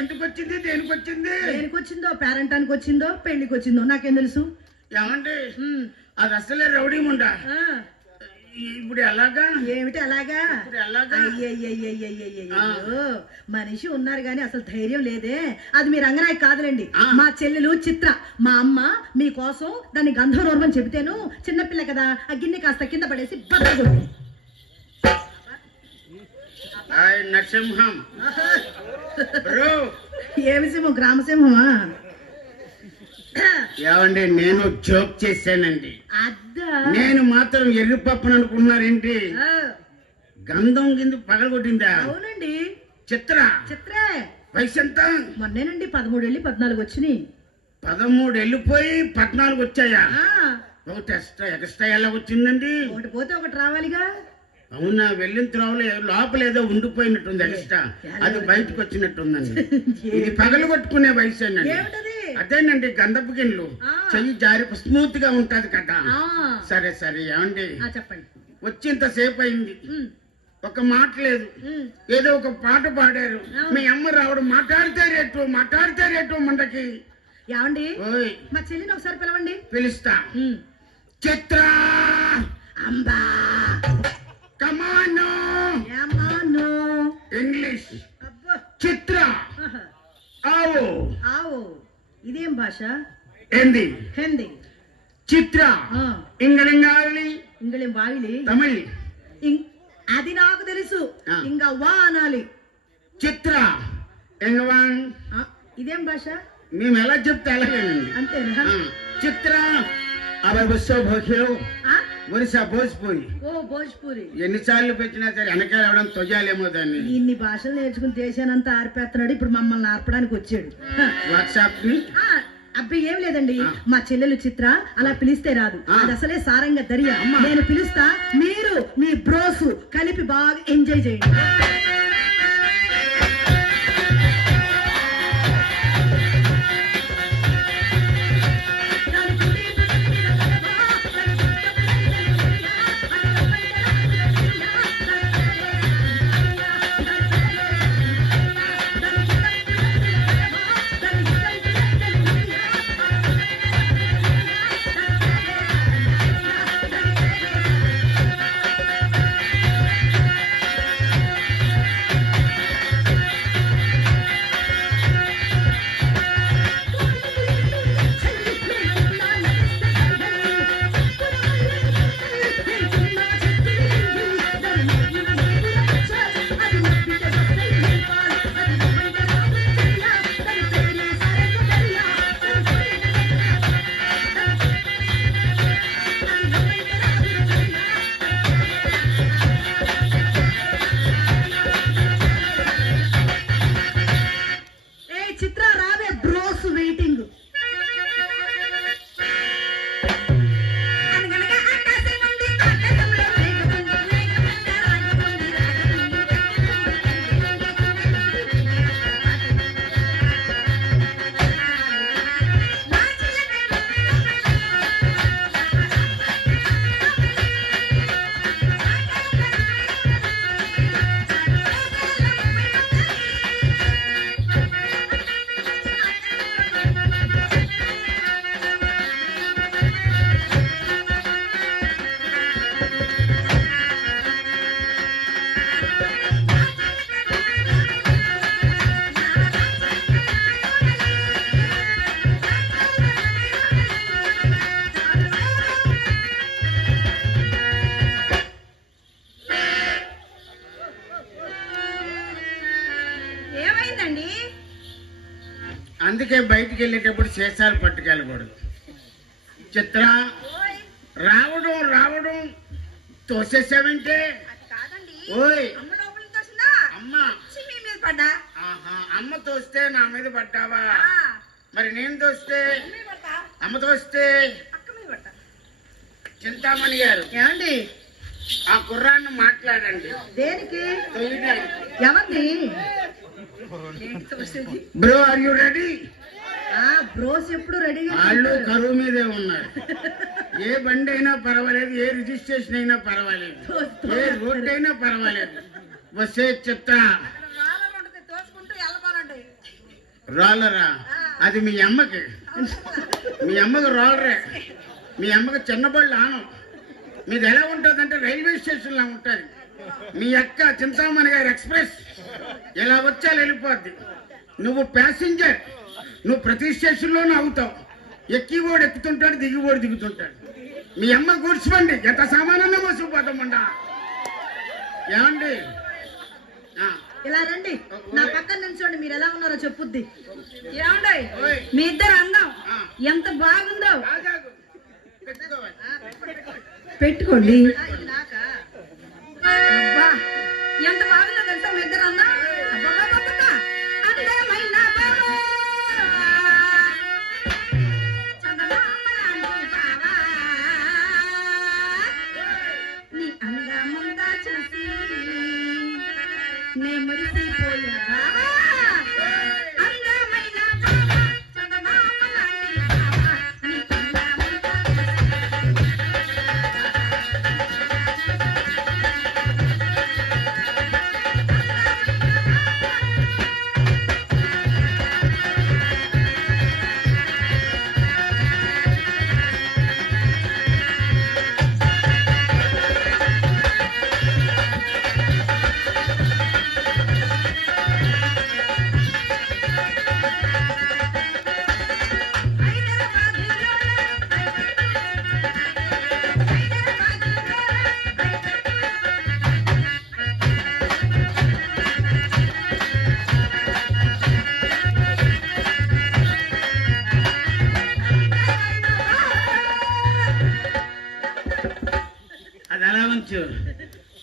ఎందుకు వచ్చింది? దేనికి వచ్చింది? దేనికి వచ్చిందో, పేరంటానికి వచ్చిందో, పెళ్లికి వచ్చిందో నాకేం తెలుసు. ఏమండి అది అసలే రౌడీ ముండా. ఇప్పుడు ఎలాగా? ఏమిటి అలాగా? అయ్యయ్యో, మనిషి ఉన్నారు గాని అసలు ధైర్యం లేదే. అది మీ రంగనాయక్ కాదులేండి, మా చెల్లెలు చిత్ర. మా అమ్మ మీకోసం దాన్ని గంధం నోర్మని చెబితేను చిన్నపిల్ల కదా ఆ గిన్నె కాస్త కింద పడేసి బద్దలు. నరసింహం ఏమి సింహం? గ్రామసింహమా? ఏమండి నేను జోక్ చేశానండి. నేను మాత్రం ఎర్రిపప్పును అనుకున్నారేంటి? గంధం కింద పగలగొట్టిందా? అవునండి. చిత్రే వయసు ఎంత? మొన్నేనండి 13 వెళ్ళి 14 వచ్చినాయి. 13 వెళ్ళిపోయి 14 వచ్చాయా? ఒకటి ఎక్స్ట్రా ఎలా వచ్చిందండి? ఒకటి పోతే ఒకటి రావాలిగా. అవునా? వెళ్ళిన త్రోవలో లోపల ఏదో ఉండిపోయినట్టుంది ఎక్స్ట్రా, అది బయటకు వచ్చినట్టుందండి. ఇది పగలగొట్టుకునే వయసేనండి. అదేనండి గంధపు గిన్నెలు చెయ్యి జారి స్మూత్ గా ఉంటది కదా. సరే సరే ఏమండి చెప్పండి. వచ్చేంతసేపు అయింది, ఒక మాట లేదు. ఏదో ఒక పాట పాడారు. మీ అమ్మ రావడం మాట్లాడితే రేటు మండకి. ఏమండి మా చెల్లిని ఒకసారి పిలవండి. పిలుస్తా. చిత్ర అంబా కమాను ఇంగ్లీష్. చిత్ర ఆవో. ఇదేం భాష? హిందీ. చిత్ర ఇంగ్లీం వావిలి తమిళ్. అది నాకు తెలుసు, ఇంకా వా అనాలి. చిత్ర ఇంగవాన్. ఇదేం భాష? మేము ఎలా చెప్తే అలాగేనండి. అంతేనా? చిత్ర ఒరిస్సా భోజ్పూరి. భోజ్పూరి ఎన్నిసార్లు పెట్టినా సరే వెనకాల ఎవడం తొజాలేమో దాన్ని. ఇన్ని భాషలు నేర్చుకుని దేశానంతా ఆరిపేస్తున్నాడు, ఇప్పుడు మమ్మల్ని ఆర్పడానికి వచ్చాడు. వాట్సాప్ అబ్బాయి ఏం లేదండి, మా చెల్లెలు చిత్ర అలా పిలిస్తే రాదు, అది అసలే సారంగా దర్యా. నేను పిలుస్తా, మీరు మీ బ్రోస్ కలిపి బాగా ఎంజాయ్ చేయండి. అందుకే బయటికి వెళ్ళేటప్పుడు శేషాలు పట్టుకెళ్ళకూడదు. చిత్ర రావడం తోసేసావంటే ఓయ్ అమ్మ తోస్తే నా మీద పడ్డావా? మరి నేను తోస్తే అమ్మ తోస్తే చింతామణి గారు ఏమండి ఆ కుర్రాన్ని మాట్లాడండి. దేనికి? ఎవరిని? Bro are you ready? Bros ఎప్పుడు రెడీగా వాళ్ళు కరువు మీదే ఉన్నారు. ఏ బండి అయినా పర్వాలేదు, ఏ రిజిస్ట్రేషన్ అయినా పర్వాలేదు, ఏ రోడ్ అయినా పర్వాలేదు. వస్తే చిత్ర రోలరా? అది మీ అమ్మకి రోలరే. మీ అమ్మకి చిన్నబళ్ళు ఆనం. మీది ఎలా ఉంటుందంటే రైల్వే స్టేషన్లా ఉంటుంది. మీ అక్క చింతామణి గారి ఎక్స్ప్రెస్ ఎలా వచ్చా వెళ్ళిపోద్ది. నువ్వు ప్యాసింజర్. నువ్వు ప్రతి స్టేషన్లోనూ అవుతావు. ఎక్కిబోడు ఎక్కుతుంటాడు, దిగిబోడు దిగుతుంటాడు. మీ అమ్మ కూర్చోండి, ఎంత సామానంగా మోసుకుపోతామండా. ఏమండి? ఇలా రండి, నా పక్కన నిల్చోండి. మీరు ఎలా ఉన్నారో చెప్పుద్ది. ఏమండి మీ ఇద్దరు అందం ఎంత బాగుందో. పెట్టుకోండి. ఎంత బాగుందో తెలుసా మీ ఇద్దరు అందం.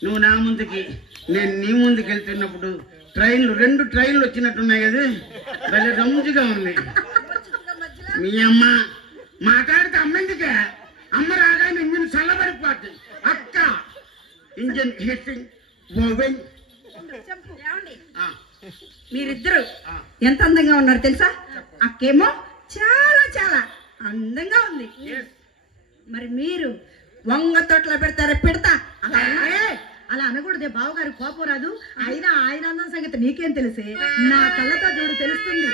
నువ్వు నా ముందుకి, నేను నీ ముందుకు వెళ్తున్నప్పుడు రెండు ట్రైన్లు వచ్చినట్టున్నాయి కదా. భలే రమ్ముగా ఉంది. మీ అమ్మ మాట్లాడితే అమ్మెందుకే? అమ్మ రాగానే ఇంజిన్ చల్లబడిపోద్ది. అక్క ఇంజిన్ హీటింగ్ ఓవెన్. మీరిద్దరు ఎంత అందంగా ఉన్నారు తెలుసా? అక్కేమో చాలా చాలా అందంగా ఉంది. మరి మీరు వంగ తోటలో పెడతా అలా అనకూడదే. బావగారు కోపం రాదు. అయినా ఆయన అందం సంగతి నీకేం తెలిసే? నా కళ్ళతో చూడు తెలుస్తుంది.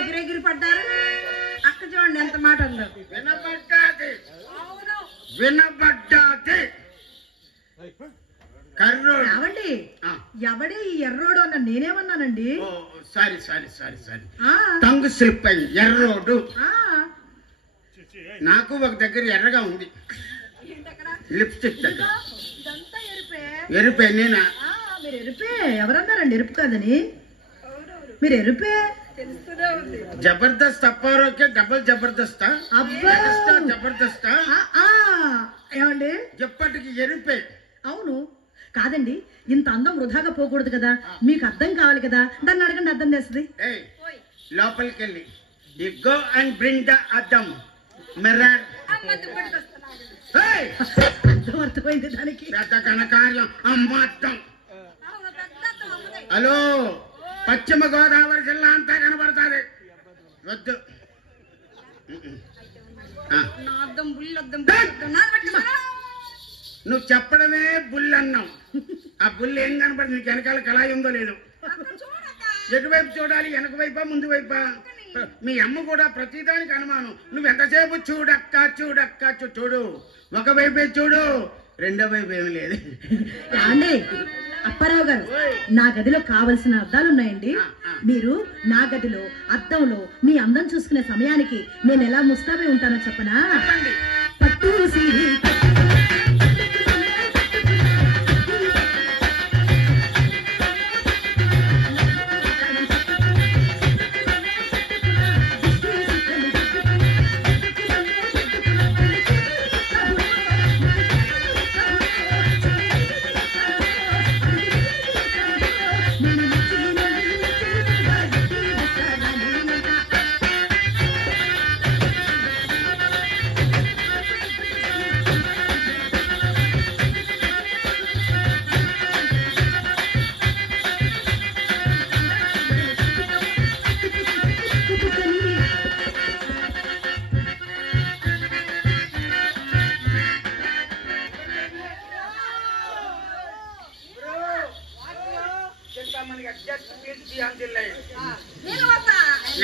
ఎగిరెగిరి పడ్డారు. అక్క చూడండి ఎంత మాట ఉందో. వినబడ్డాది కర్రోడు. ఏమండి ఎవడే ఈ ఎర్రోడు అన్న? నేనేమన్నానండి? సారీ టంగ్ స్లిప్ అయింది. ఎర్రోడు. నాకు ఒక దగ్గర ఎర్రగా ఉంది. లిప్స్టిక్ దగ్గర ఎరుపే. నేనా? మీరు ఎరుపే. ఎవరన్నారండి ఎరుపు కాదని? మీరు ఎరుపే. జబర్దస్త్ అప్పారోకే డబల్ జబర్దస్త్. అబ్బా జబర్దస్త్ ఏమండి ఎప్పటికి ఎరుపే. అవును కాదండి, ఇంత అందం వృధాగా పోకూడదు కదా. మీకు అర్థం కావాలి కదా. దాన్ని అడగండి, అర్థం చేస్తుంది. లోపలికి వెళ్ళి గో అండ్ బ్రింగ్ ద అద్దం మిర్రర్. అర్థమైంది దానికి. పెద్ద ఘనకార్యం అమ్మ అద్దం. హలో, పశ్చిమ గోదావరి జిల్లా అంతా కనబడతాది. వద్దు. నువ్వు చెప్పడమే బుల్ అన్నావు. ఆ బుల్ ఏం కనపడుతుంది? నీకు వెనకాల కళాయి ఉందో లేదు. ఎటువైపు చూడాలి? వెనక వైపా ముందు వైపా? మీ అమ్మ కూడా ప్రతిదానికి అనుమానం. నువ్వు ఎంతసేపు చూడక్క చూడక్క చూడు, ఒకవైపే చూడు, రెండో వైపు ఏమి లేదు. అండి అప్పారావు గారు, నా గదిలో కావలసిన అద్దాలు ఉన్నాయండి. మీరు నా గదిలో అద్దంలో మీ అందం చూసుకునే సమయానికి నేను ఎలా ముస్తాబై ఉంటానో చెప్పనా? పట్టు సీరి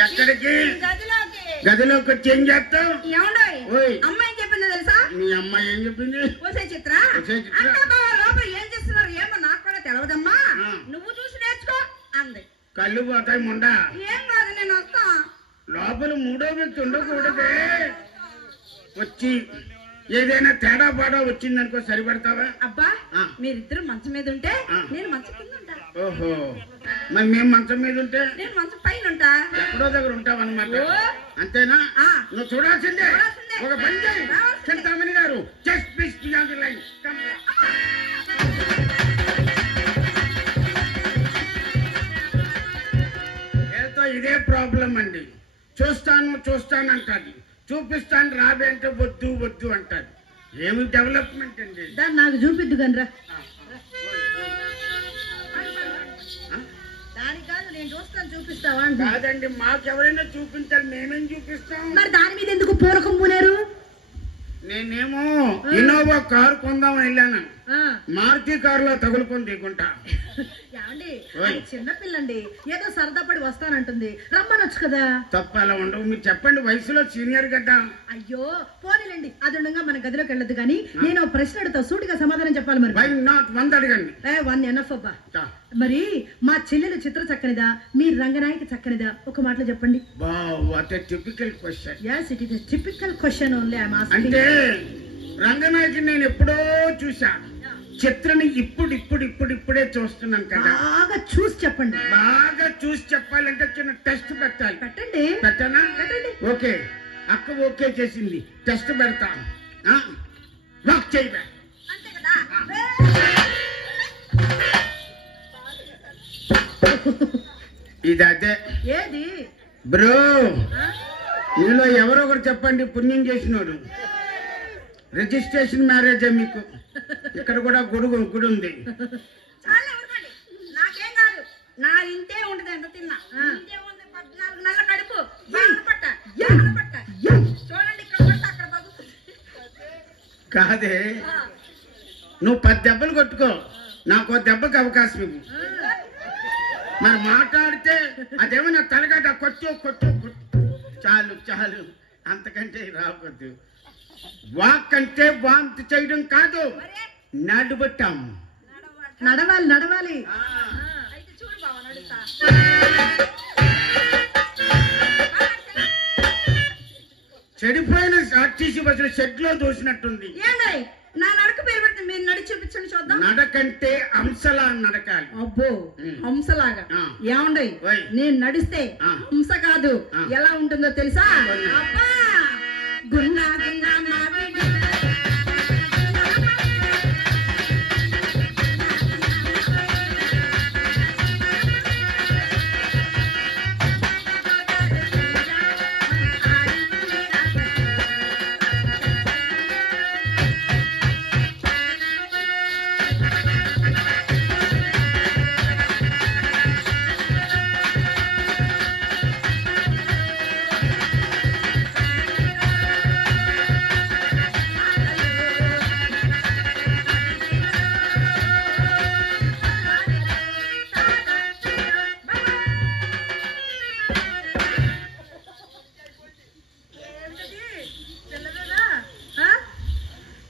ఎక్కడికి? గదిలోకి వచ్చి ఏం చేస్తావు? అమ్మాయి చెప్పింది తెలుసా? మీ అమ్మాయి ఏం చెప్పింది? చిత్ర లోపల ఏం చేస్తున్నారు ఏమో నాకు కూడా తెలవదమ్మా, నువ్వు చూసి నేర్చుకో అంది. కళ్ళు పోతాయి ముండా. ఏం కాదు, నేను వస్తా. లోపల మూడో వ్యక్తి ఉండకూడదే. వచ్చి ఏదైనా తేడా పాడా వచ్చిందనుకో సరిపడతావా? అబ్బా మీరిద్దరు మంచం మీద ఉంటే నేను మంచం కింద ఉంటా. ఓహో, మరి మేము మంచం మీద ఉంటే నేను మంచం పైన ఉంటా. ఎక్కడో దగ్గర ఉంటావు అనమాట. అంతేనా? నువ్వు చూడాల్సిందే. ఒక పని చేయి చింతామణి గారు, just please beyond the line. ఏదో ఇదే ప్రాబ్లం అండి. చూస్తాను అంటాది, చూపిస్తాను రాబే అంటే వద్దు వద్దు అంటాది. ఏమి డెవలప్మెంట్ అండి? దాన్ని నాకు చూపిద్దు కనరా. దానికి కాదు, నేను చూస్తాను చూపిస్తావా? కాదండి, మాకెవరైనా చూపించాలి, మేమేం చూపిస్తాం. మరి దాని మీద ఎందుకు పూరకం పూనారు? నేనేమో ఇన్నోవా కారు కొందామని వెళ్ళాను, మారుతి కారులో తగులుకొని దిగుంటా. చిన్నపిల్లండి, ఏదో సరదా పడి వస్తానంటుంది, రమ్మనొచ్చు కదా. తప్ప అలా ఉండవు. మీరు చెప్పండి, వయసులో సీనియర్ కదా. అయ్యో పోనీలండి, అది ఉండగా మన గదిలోకి వెళ్ళదు. కానీ నేను ప్రశ్న అడుగుతా, సూటిగా సమాధానం చెప్పాలి. మరి వై నాట్? 100 అడగండి. 1 ఎనఫ్ అబ్బా. మరి మా చెల్లెలు చిత్ర చక్కనిదా, మీ రంగనాయకి చక్కనిదా? ఒక మాటలో చెప్పండి. Typical question. yes it is a typical question only I am asking. అంటే రంగనాయకి నేను ఎప్పుడో చూసా, చిత్రని ఇప్పుడే చూస్తున్నాను కదా. బాగా చూసి చెప్పండి. బాగా చూసి చెప్పాలంటే చిన్న టెస్ట్ పెట్టాలి. పెట్టండి. పెట్టనా? పెట్టండి. ఓకే, అక్క ఓకే చేసింది, టెస్ట్ పెడతాను. వాక్ చేయబా. అంతే కదా. ఇది అదే. ఏది బ్రో? మీలో ఎవరో ఒకరు చెప్పండి, పుణ్యం చేసినోడు. రిజిస్ట్రేషన్ మ్యారేజ్ మీకు. ఇక్కడ కూడా గుడి ఉంది. నాకేం కాదు, నా ఇంతే ఉంటది. ఎంత తిన్నా 14 నెలల కడుపు పట్ట చూడండి, ఇక్కడ పట్ట అక్కడ బాగు. కాదే, నువ్వు 10 దెబ్బలు కొట్టుకో, నాకు దెబ్బకి అవకాశం ఇవ్వు. మరి మాట్లాడితే అదేమో నా తలగడ్డ కొట్టు చాలు, అంతకంటే రావద్దు. వాక్ అంటే వాంతి చేయడం కాదు, నడవటం. నడవాలి. చెడిపోయిన ఆర్టీసీ బస్సులు షెడ్ లో దూసినట్టుంది. నా నడక పేరు పెడితే మీరు నడి చూపించండి చూద్దాం. నడకంటే హంసలా నడకాలి. అబ్బో, హంసలాగా. ఏమండీ, నేను నడిస్తే హంస కాదు, ఎలా ఉంటుందో తెలుసా? అబ్బా గున్నా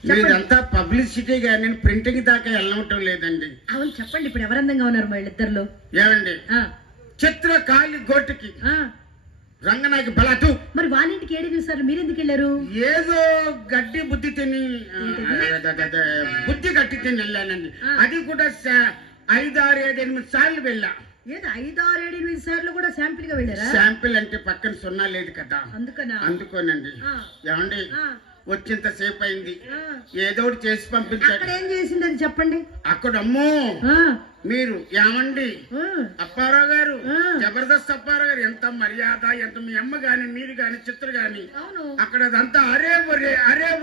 మీదంతా పబ్లిసిటీ కానీ ప్రింటింగ్ దాకా వెళ్ళవటం లేదండి. అవును చెప్పండి, ఇప్పుడు ఎవరు అందంగా ఉన్నారు మా ఇద్దరులో? ఏమండి చిత్ర కాలి గోటికి రంగనాయకి బలాటు. మరి వాళ్ళ ఇంటికి ఏడు చూసారు, మీరు ఎందుకు వెళ్ళారు? ఏదో గడ్డి బుద్ధి తిని బుద్ధి గట్టి తిని వెళ్ళానండి. అది కూడా 5, 6, 7, 8 సార్లు వెళ్ళా. ఏదో 5, 6, 7, 8 సార్లు కూడా శాంపిల్ గా వెళ్ళారా? శాంపిల్ అంటే పక్కన సున్నా లేదు కదా, అందుకోనండి. ఏమండి వచ్చేంత సేపు అయింది, ఏదో ఒకటి చేసి పంపించాడు. ఏం చేసింది అది చెప్పండి. అక్కడ అమ్మో మీరు ఏమండి అప్పారావు గారు, జబర్దస్త్ అప్పారావు గారు, ఎంత మర్యాద, ఎంత మీ అమ్మ గాని మీరు గాని చిత్ర గాని అక్కడ అదంతా అరే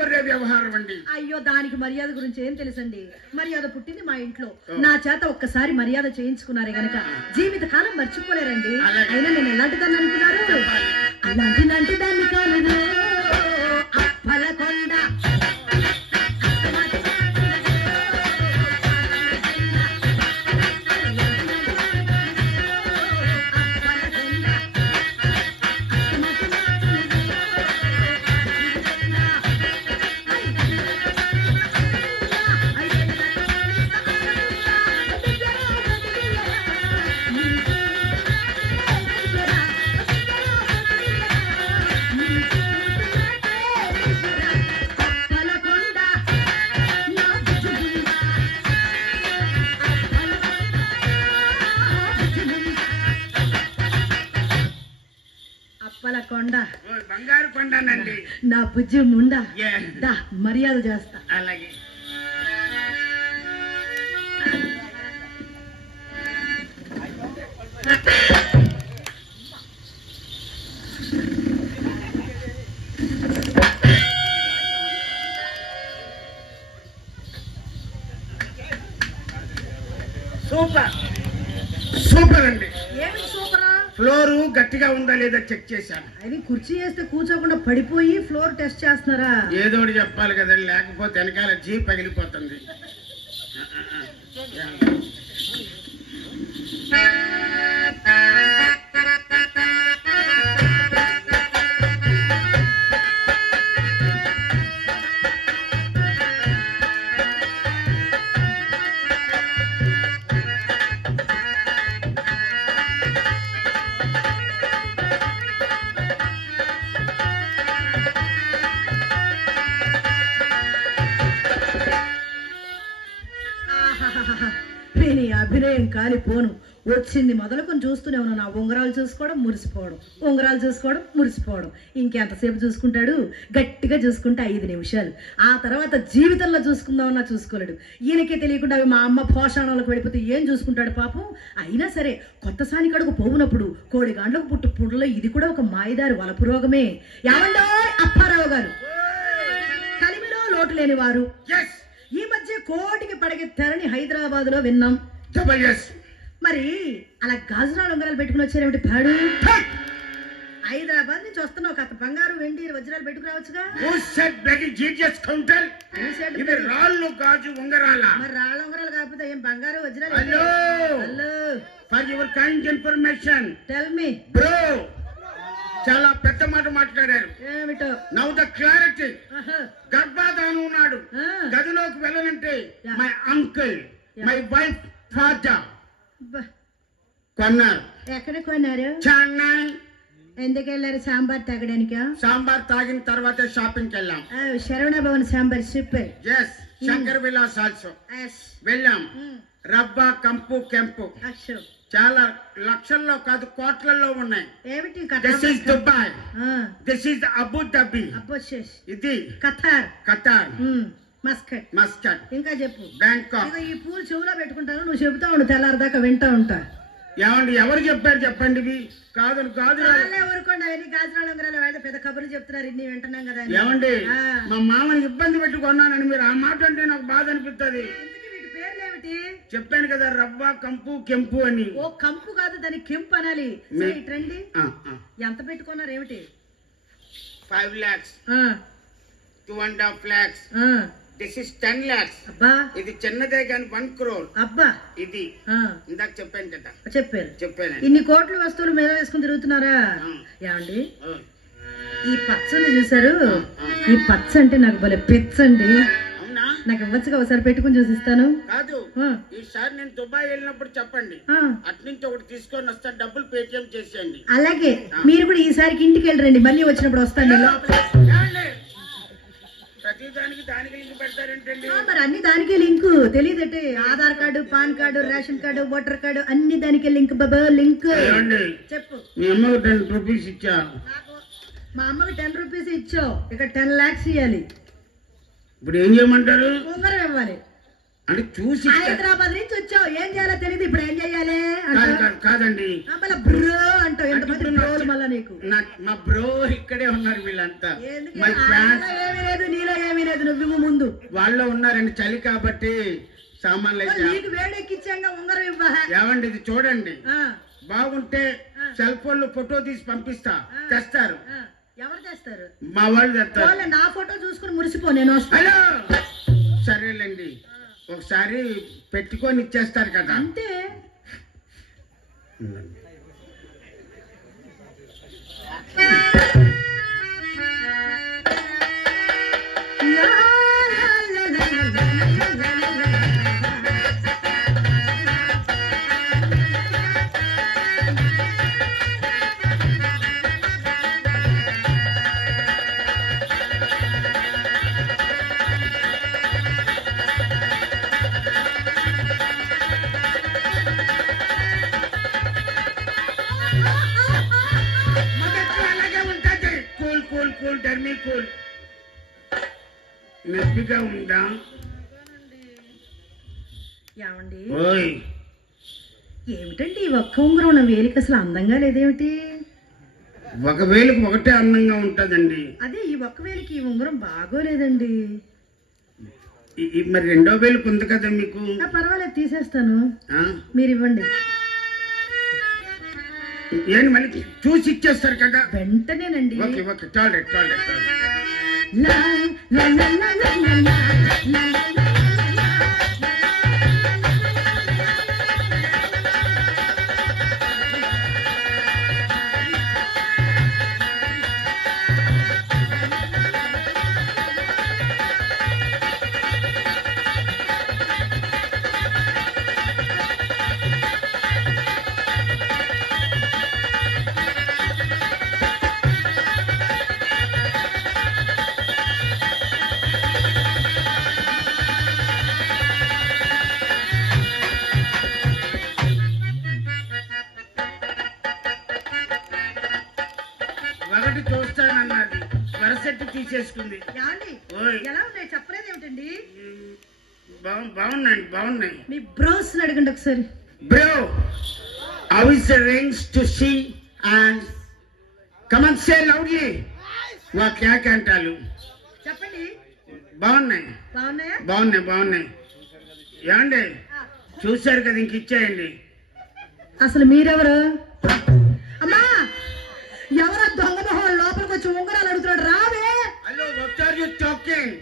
ఒరే వ్యవహారం అండి. అయ్యో దానికి మర్యాద గురించి ఏం తెలుసండి? మర్యాద పుట్టింది మా ఇంట్లో, నా చేత ఒక్కసారి మర్యాద చేయించుకున్నారే గనక జీవిత కాలం మర్చిపోలేరండి. అయినా నేను ఎలాంటి దాన్ని అనుకున్నారు? అలాంటి దాన్ని కాదు అప్పలకొండ. కొండ బంగారు కొండనండి నా బుజ్జి ముండా. మర్యాద చేస్తా. అలాగే సూపర్ అండి. ఫ్లోరు గట్టిగా ఉందా లేదా చెక్ చేశాను. అది కుర్చీ వేస్తే కూర్చోకుండా పడిపోయి ఫ్లోర్ టెస్ట్ చేస్తున్నారా? ఏదో ఒకటి చెప్పాలి కదండి, లేకపోతే వెనకాల జీప్ పగిలిపోతుంది. అభినయం కాని పోను వచ్చింది మొదలుకొని చూస్తూనే ఉన్నా. నా ఉంగరాలు చూసుకోవడం మురిసిపోవడం, ఉంగరాలు చూసుకోవడం మురిసిపోవడం. ఇంకెంతసేపు చూసుకుంటాడు? గట్టిగా చూసుకుంటే 5 నిమిషాలు. ఆ తర్వాత జీవితంలో చూసుకుందామన్నా చూసుకోలేడు. ఈయనకే తెలియకుండా అవి మా అమ్మ పోషణలకు వెళ్ళిపోతే ఏం చూసుకుంటాడు పాపం. అయినా సరే కొత్త సానికడుగు పోవునప్పుడు కోడిగాండ్లకు పుట్టు పుండ్లో ఇది కూడా ఒక మాయదారి వలపు రోగమే. ఏమండో అప్పారావు గారు, కలిమిలో లోటు లేని వారు. ఈ మధ్య కోటికి పడగెత్తారని హైదరాబాద్ లో విన్నాం. మరి అలా గాజురాలు ఉంగరాలు పెట్టుకుని వచ్చారేమిటి పాడు? హైదరాబాద్ నుంచి వస్తున్నా ఒక బంగారు వెండి వజ్రాలు పెట్టుకురావచ్చుగా. రాళ్ళు గాజు ఉంగరాల. మరి రాళ్ళ ఉంగరాలు కాకపోతే ఏం బంగారు వజ్రాలు? Hello for your kind information tell me bro, చాలా పెద్ద మాట మాట్లాడారు. ఏమిటో? Now the clarity. గర్భాధానం ఉన్నాడు, గదిలోకి వెళ్ళనంటే my uncle my wife father కొన్నారు. ఎక్కడ కొన్నారు? చెన్నై. ఎందుకు వెళ్ళారు? సాంబార్ తాగడానికి. సాంబార్ తాగిన తర్వాత షాపింగ్ కి వెళ్ళాం. Saravana Bhavan sambar super. Yes. Shankar Vilas also వెళ్ళాం. రబ్బా కంపు కెంపు చాలా లక్షల్లో కాదు కోట్లలో ఉన్నాయి. ఏమిటి? This is Dubai, this is Abu ధాబి, ఇది ఖతార్, మస్కట్, ఇంకా చెప్పు బ్యాంకాక్. ఈ పూలు చెవులో పెట్టుకుంటాను, నువ్వు చెబుతా ఉండు తెల్లారదాకా వింటా ఉంటా. ఏమండి ఎవరు చెప్పారు చెప్పండి? కాదు ఊరుకోండి, అవన్నీ గాజురాలు ఉంగరాలు పెద్ద కబుర్లు చెప్తున్నారు, ఇన్ని వింటున్నాం కదా. ఏమండి మా మామని ఇబ్బంది పెట్టుకున్నానని మీరు ఆ మాట అంటే నాకు బాధ అనిపిస్తుంది. చెప్పాను కదా రవ్వ కంపు కెంపు అని. ఓ కంపు కాదు, దాని కెంపు అనాలి. రండి, ఎంత పెట్టుకున్నారు? ఏమిటి? 5 lakhs, 2.5 lakhs, this is 10 lakhs. అబ్బా ఇది చిన్నదే కానీ 1 crore. అబ్బా ఇది ఇందాక చెప్పాను కదా. చెప్పాను. ఇన్ని కోట్ల వస్తువులు మీద వేసుకుని తిరుగుతున్నారా? ఏమండి ఈ పచ్చని చూసారు? ఈ పచ్చ అంటే నాకు భలే పిచ్చండి. నాకు ఇవ్వచ్చుగా ఒకసారి పెట్టుకుని చూసిస్తాను. కాదు, ఈసారి నేను దుబాయ్ వెళ్ళినప్పుడు చెప్పండి, అట్నుంచి ఒకటి తీసుకొని వస్తాను, డబ్బులు పేటిఎం చేసేయండి. అలాగే మీరు కూడా ఈసారికి ఇంటికి వెళ్ళరండి, మళ్ళీ వచ్చినప్పుడు వస్తాను. ప్రతిదానికి దానికి లింక్ పెడతారేంటండి? మరి అన్ని దానికే లింక్ తెలియదటే. Aadhaar card, PAN card, ration card, voter card అన్ని దానికే లింక్. బాబా లింక్ చెప్పు. మీ అమ్మకు 10 రూపీస్ ఇచ్చా. మా అమ్మకి 10 రూపీస్ ఇచ్చావు, ఇక్కడ 10 lakhs ఇవ్వాలి. ఇప్పుడు ఏం చేయమంటారు? ఉంగరం ఇవ్వాలి. అంటే చూసి హైదరాబాద్ నుంచి వచ్చావు, ఏం చేయాలో తెలియదు, ఇప్పుడు ఏం చెయ్యాలి? కాదండి, బ్రో అంటావు. ఎంతమంది బ్రోలు మళ్ళా నీకు? మా బ్రో ఇక్కడే ఉన్నారు వీళ్ళంతా. ఏమీ లేదు, నీలో ఏమీ లేదు, నువ్వు ముందు వాళ్ళు ఉన్నారండి. చలి కాబట్టి సామాన్లు నీకు వేడెక్కిచ్చాక ఉంగరం ఇవ్వ. ఏమండి ఇది చూడండి, బాగుంటే సెల్ ఫోన్ లో ఫోటో తీసి పంపిస్తా, తెస్తారు. ఎవరు చేస్తారు? మా వాళ్ళు తెస్తారు. నా ఫోటో చూసుకుని మురిసిపో, నేను హలో సరేలేండి, ఒకసారి పెట్టుకొని ఇచ్చేస్తారు కదా అంతే. నొప్పిగా ఉందా? ఏమండి ఏమిటండి ఈ ఒక్క ఉంగరం నా వేలికి అసలు అందంగా లేదేమిటి? ఒక వేలికి ఒకటే అందంగా ఉంటదండి. అదే ఈ ఒక్క వేలికి ఈ ఉంగరం బాగోలేదండి. మరి రెండో వేలికి ఉంది కదా మీకు. పర్వాలేదు, తీసేస్తాను, మీరు ఇవ్వండి. ఏంటి మళ్ళీ చూసి ఇచ్చేస్తారు కదా వెంటనేనండి. Okay okay, టాలెట్ టాలెట్ చూస్తానన్నది వరసెట్టు తీసేసుకుంది. ఎలా ఉన్నాయి చెప్పలేదు ఏమిటండి? బాగున్నాయి బాగున్నాయి. మీ బ్రోస్ అడగండి ఒకసారి. Bro, how is the rings to see and come on say loudly. వా క్యా కంటాలు చెప్పండి. బాగున్నాయి బాగున్నాయా? బాగున్నాయి బాగున్నాయి. ఏమండి చూశారు కదా, ఇంక ఇచ్చేయండి. అసలు మీరెవరు? అమ్మా, ఎవరో దొంగ మొహం లోపలికి వచ్చి ఉంగరాలు అడుగుతున్నాడు, రావే. Hello, what are you talking?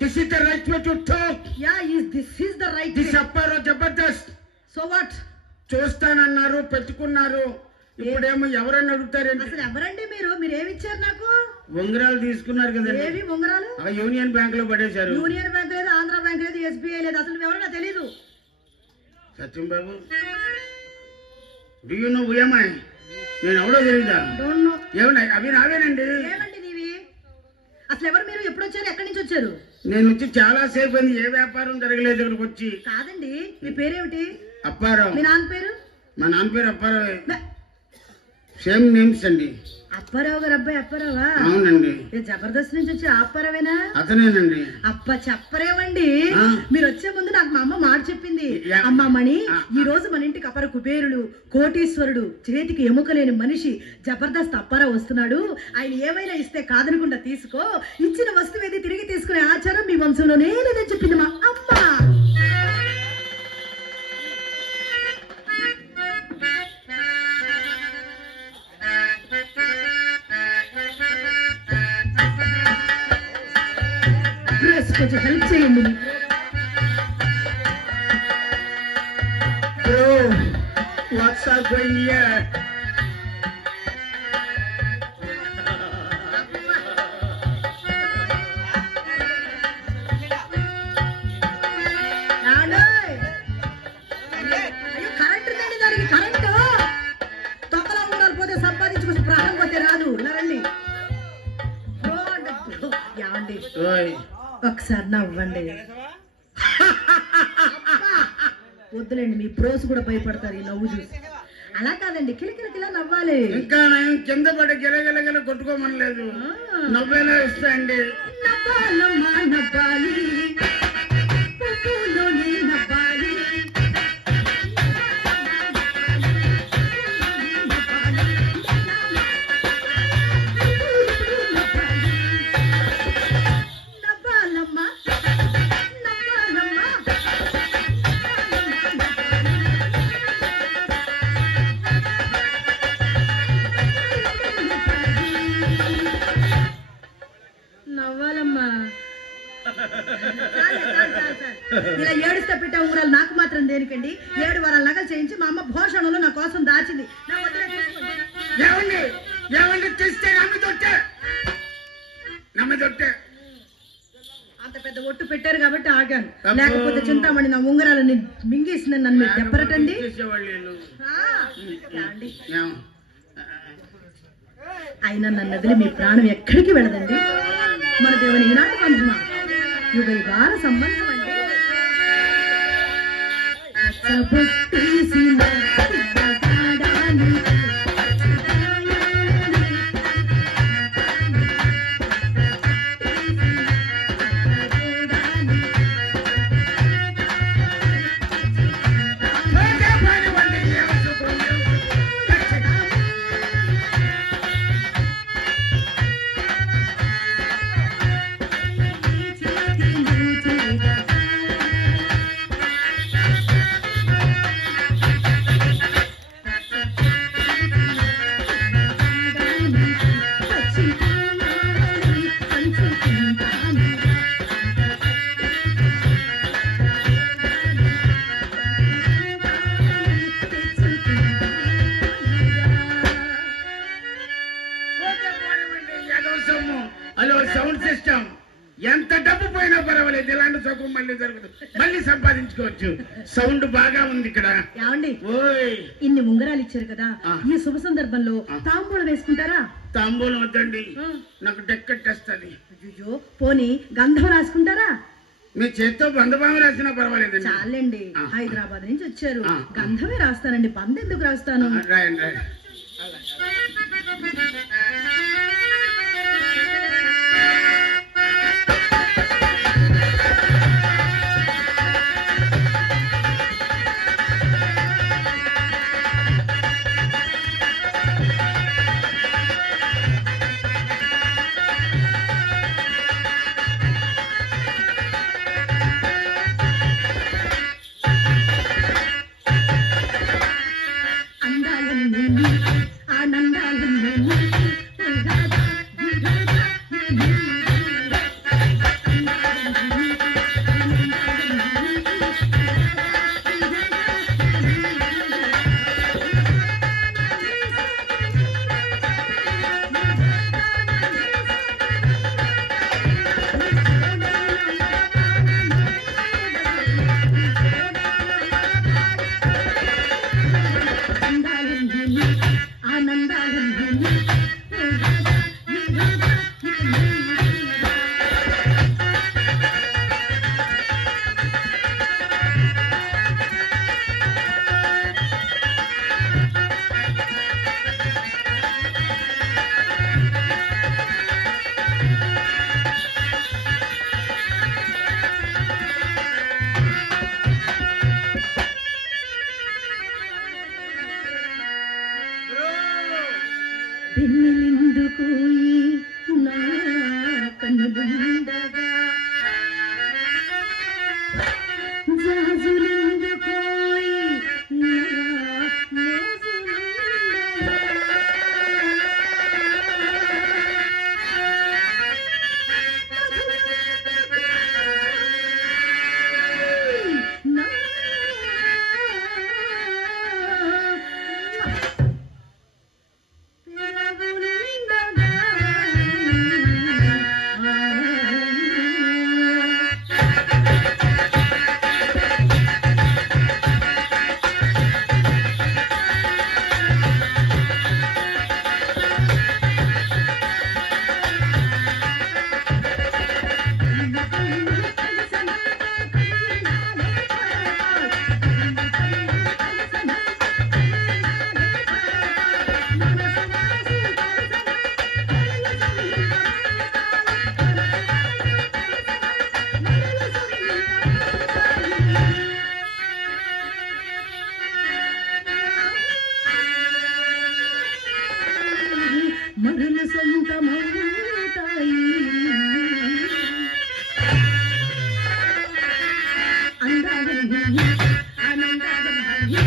This is the right way to talk. Ya, this is the right. This Apparao Jabardasth. So what? చూస్తానన్నారు, పెట్టుకున్నారు, ఇప్పుడేమో ఎవరన్నా అడుగుతారేంటి? అసలు ఎవరండి మీరు? మీరు ఏమి ఇచ్చారు నాకు? ఉంగరాలు తీసుకున్నారు కదండి. ఏవి ఉంగరాలు? యూనియన్ బ్యాంక్ లో పడేశారు. యూనియన్ బ్యాంక్ లేదు, ఆంధ్ర బ్యాంక్ లేదు, ఎస్బీఐ లేదు. అసలు ఎవరన్నా తెలీదు. Satyam Babu, do you know who am I? నేను ఎవడో తెలీదా? ఏమన్నా అవి నావేనండి. ఏమండి నీవి? అసలు ఎవరు మీరు? ఎప్పుడు వచ్చారు? ఎక్కడి నుంచి వచ్చారు? నేను వచ్చి చాలా సేపు అయింది, ఏ వ్యాపారం జరగలేదు ఇక్కడికి వచ్చి. కాదండి, మీ పేరేమిటి? అప్పారావు. మీ నాన్న పేరు? మా నాన్న పేరు అప్పారావే. సేమ్ నేమ్స్ అండి. అప్పారావు గారు అబ్బాయి అప్పారావా? అవునండి. జబర్దస్త్ నుంచి వచ్చి అప్పారావేనా? అతనేనండి. అప్ప చెప్పరేమండి, మీరు వచ్చే ముందు నాకు మా అమ్మ మాట చెప్పింది. అమ్మ మణి, ఈ రోజు మన ఇంటికి అపర కుబేరుడు, కోటీశ్వరుడు, చేతికి ఎముకలేని మనిషి జబర్దస్త్ అప్పారావు వస్తున్నాడు. ఆయన ఏమైనా ఇస్తే కాదనకుండా తీసుకో, ఇచ్చిన వస్తువు ఏది తిరిగి తీసుకునే ఆచారం మీ వంశంలోనే లేదని చెప్పింది మా అమ్మ. కొంచెం హెల్ప్ చేయండి. వాట్సాప్ ఒకసారి నవ్వండి. వద్దులేండి, మీ ప్రోస్ కూడా భయపడతారు ఈ నవ్వు చూసి. అలా కాదండి, కిలకిలకిలా నవ్వాలి. ఇంకా నేను కింద పడి గిలగిలగిల కొట్టుకోమనలేదు, నవ్వేలా ఇస్తాయండి. నవ్వాలమ్మా నవ్వాలి, పువ్వులోనే నవ్వాలి. నవ్వాలమ్మా నవ్వాలమ్మా. నవ్వాలమ్మా. ఇలా ఏడుస్తే పెట్టే ఉంగరాలు నాకు మాత్రం దేనికండి? 7 వారాల నగలు చేయించి మా అమ్మ భోషణంలో నా కోసం దాచింది. అంత పెద్ద ఒట్టు పెట్టారు కాబట్టి ఆగాను, లేకపోతే చింతామణి నా ఉంగరాలని మింగేసిన నన్ను దెబ్బరటండి. అయినా నన్ను వదిలి మీ ప్రాణం ఎక్కడికి వెళ్ళదండి. మన దేవుని ఈనాటి బంధమా, యుగయుగాల సంబంధం అండి. ఎంత డబ్బు పోయినా పర్వాలేదు, ఇలాంటి సుఖం మళ్ళీ జరుగుతుంది, మళ్ళీ సంపాదించుకోవచ్చు. సౌండ్ బాగా ఉంది ఇక్కడ. ఏమండి, ఇన్ని ఉంగరాలు ఇచ్చారు కదా, ఈ శుభ సందర్భంలో తాంబూలం వేసుకుంటారా? తాంబూలం వద్దండి, నాకు డెక్కట్టేస్తుంది. అయ్యో, పోనీ గంధం రాసుకుంటారా? మీ చేత్తో బంధభావం రాసినా పర్వాలేదు. చాలండి, హైదరాబాద్ నుంచి వచ్చారు, గంధమే రాస్తానండి, బంధం ఎందుకు రాస్తాను? రాయండి రాయండి. మరుల సొంతమవుతాయి అందాలని ఆనందాలని